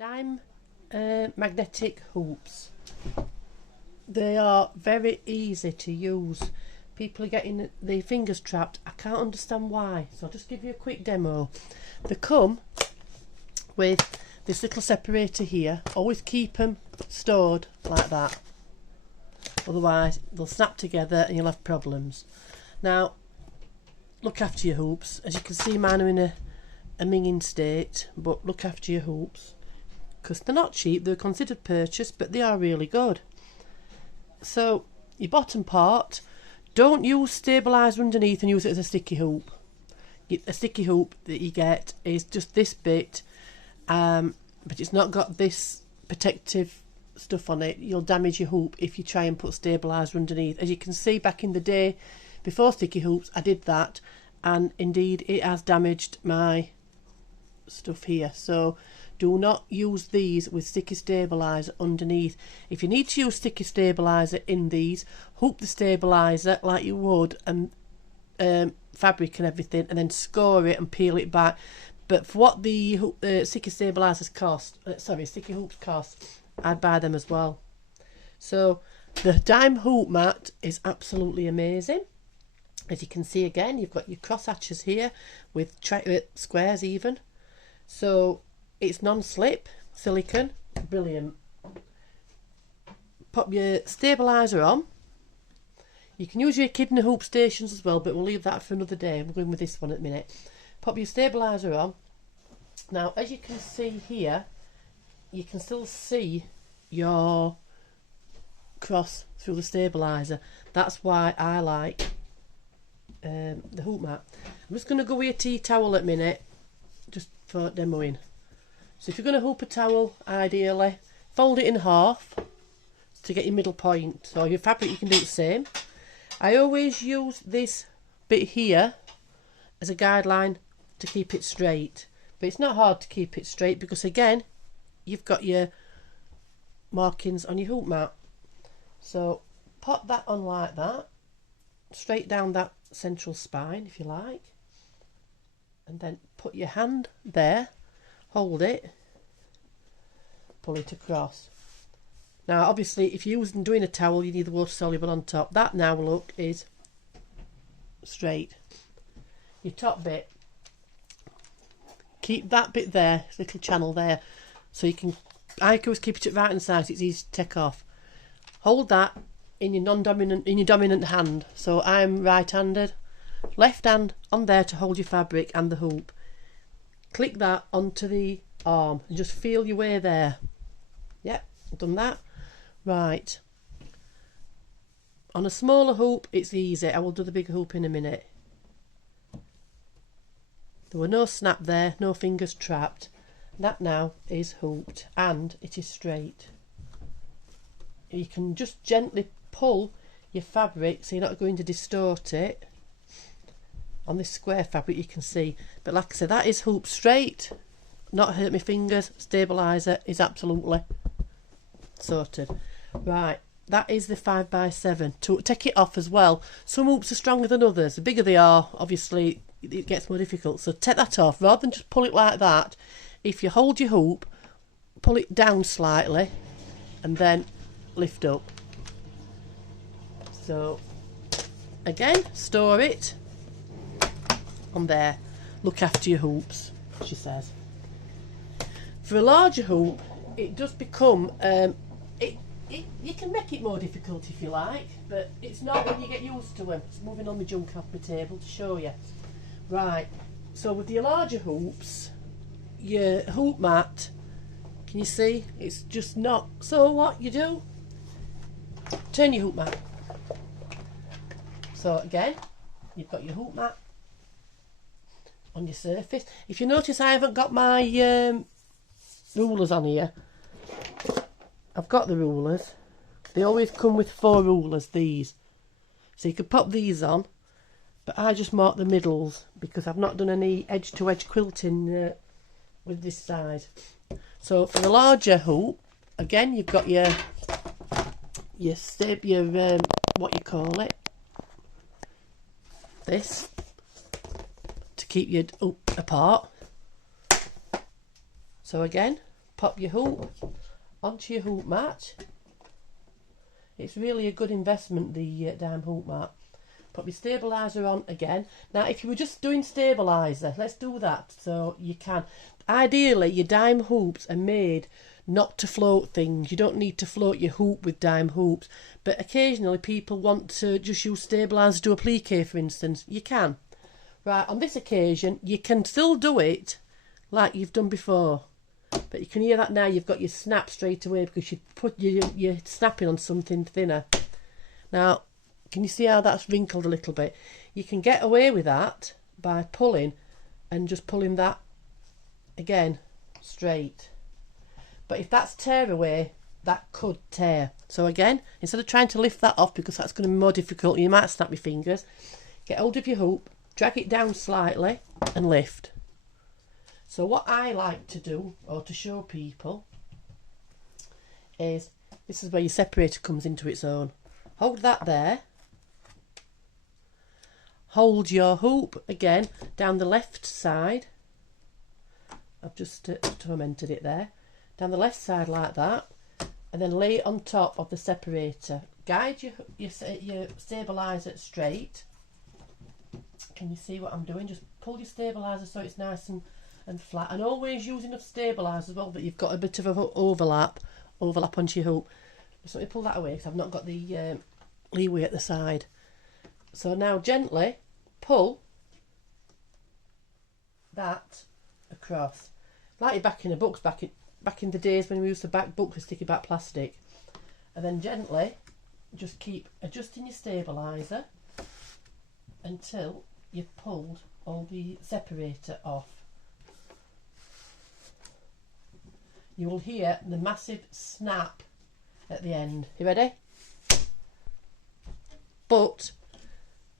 Dime magnetic hoops. They are very easy to use. People are getting their fingers trapped. I can't understand why, so I'll just give you a quick demo. They come with this little separator here. Always keep them stored like that, otherwise they'll snap together and you'll have problems. Now look after your hoops. As you can see, mine are in a minging state, but look after your hoops because they're not cheap. They're considered purchase, but they are really good. So your bottom part, don't use stabiliser underneath and use it as a sticky hoop. A sticky hoop that you get is just this bit, but it's not got this protective stuff on it. You'll damage your hoop if you try and put stabiliser underneath. As you can see, back in the day before sticky hoops, I did that, and indeed it has damaged my stuff here. So do not use these with sticky stabiliser underneath. If you need to use sticky stabiliser in these, hook the stabiliser like you would and fabric and everything, and then score it and peel it back. But for what the sticky stabilisers cost, sticky hoops cost, I'd buy them as well. So the dime hoop mat is absolutely amazing. As you can see, again, you've got your cross hatches here with squares even. So it's non-slip silicone, brilliant. Pop your stabiliser on. You can use your echidna hoop stations as well, but we'll leave that for another day. We're going with this one at the minute. Pop your stabiliser on. Now, as you can see here, you can still see your cross through the stabiliser. That's why I like the hoop mat. I'm just going to go with a tea towel at a minute, just for demoing. So if you're going to hoop a towel, ideally, fold it in half to get your middle point. So your fabric, you can do the same. I always use this bit here as a guideline to keep it straight. But it's not hard to keep it straight because, again, you've got your markings on your hoop mat. So pop that on like that, straight down that central spine if you like, and then put your hand there, hold it, pull it across. Now obviously if you're doing a towel, you need the water soluble on top. That now, look, is straight. Your top bit, keep that bit there, little channel there, so you can, I always keep it at right hand side so it's easy to take off. Hold that in your dominant hand. So I'm right-handed, left hand on there to hold your fabric and the hoop. Click that onto the arm and just feel your way there. Yep, I've done that. Right. On a smaller hoop, it's easy. I will do the bigger hoop in a minute. There were no snap there, no fingers trapped. That now is hooped and it is straight. You can just gently pull your fabric so you're not going to distort it. On this square fabric you can see, but like I said, that is hoop straight, not hurt my fingers. Stabiliser is absolutely sorted. Right, that is the 5x7. To take it off as well, some hoops are stronger than others. The bigger they are, obviously it gets more difficult, so take that off rather than just pull it like that. If you hold your hoop, pull it down slightly and then lift up. So again, store it on there. Look after your hoops, she says. For a larger hoop, it does become you can make it more difficult if you like, but it's not when you get used to them. Just moving on the junk off my table to show you. Right, so with your larger hoops, your hoop mat, can you see, it's just not. So what you do, turn your hoop mat. So again, you've got your hoop mat on your surface. If you notice, I haven't got my rulers on here. I've got the rulers. They always come with 4 rulers, these. So you could pop these on, but I just mark the middles because I've not done any edge-to-edge quilting with this side. So for the larger hoop, again, you've got your what you call it, this, to keep you up apart. So again, pop your hoop onto your hoop mat. It's really a good investment, the dime hoop mat. Put your stabiliser on again. Now, if you were just doing stabiliser, let's do that so you can. Ideally, your dime hoops are made not to float things. You don't need to float your hoop with dime hoops. But occasionally, people want to just use stabiliser to do applique, for instance. You can. Right, on this occasion, you can still do it like you've done before. But you can hear that now, you've got your snap straight away because you put you're snapping on something thinner. Now, can you see how that's wrinkled a little bit? You can get away with that by pulling and just pulling that again straight. But if that's tear away, that could tear. So again, instead of trying to lift that off because that's going to be more difficult, you might snap your fingers, get hold of your hoop, drag it down slightly and lift. So what I like to do, or to show people, is this is where your separator comes into its own. Hold that there. Hold your hoop again down the left side. I've just tormented it there. Down the left side like that, and then lay it on top of the separator. Guide your stabiliser straight. Can you see what I'm doing? Just pull your stabiliser so it's nice and flat, and always use enough stabiliser as well that you've got a bit of an overlap onto your hoop. Just let me pull that away because I've not got the leeway at the side. So now gently pull that across, like you're back in the books, back in the days when we used to back books with sticky back plastic, and then gently just keep adjusting your stabiliser until you've pulled all the separator off. You will hear the massive snap at the end. You ready? But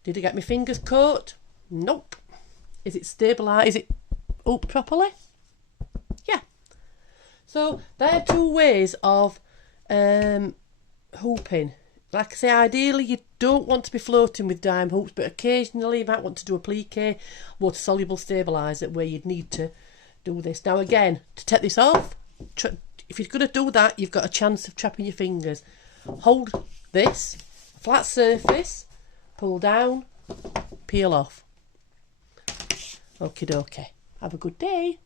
did I get my fingers caught? Nope. Is it stabilised? Is it up properly? Yeah. So there are two ways of hooping. Like I say, ideally you don't want to be floating with dime hoops, but occasionally you might want to do applique, water soluble stabiliser, where you'd need to do this. Now again, to take this off, if you're going to do that, you've got a chance of trapping your fingers. Hold this, flat surface, pull down, peel off. Okie dokie. Have a good day.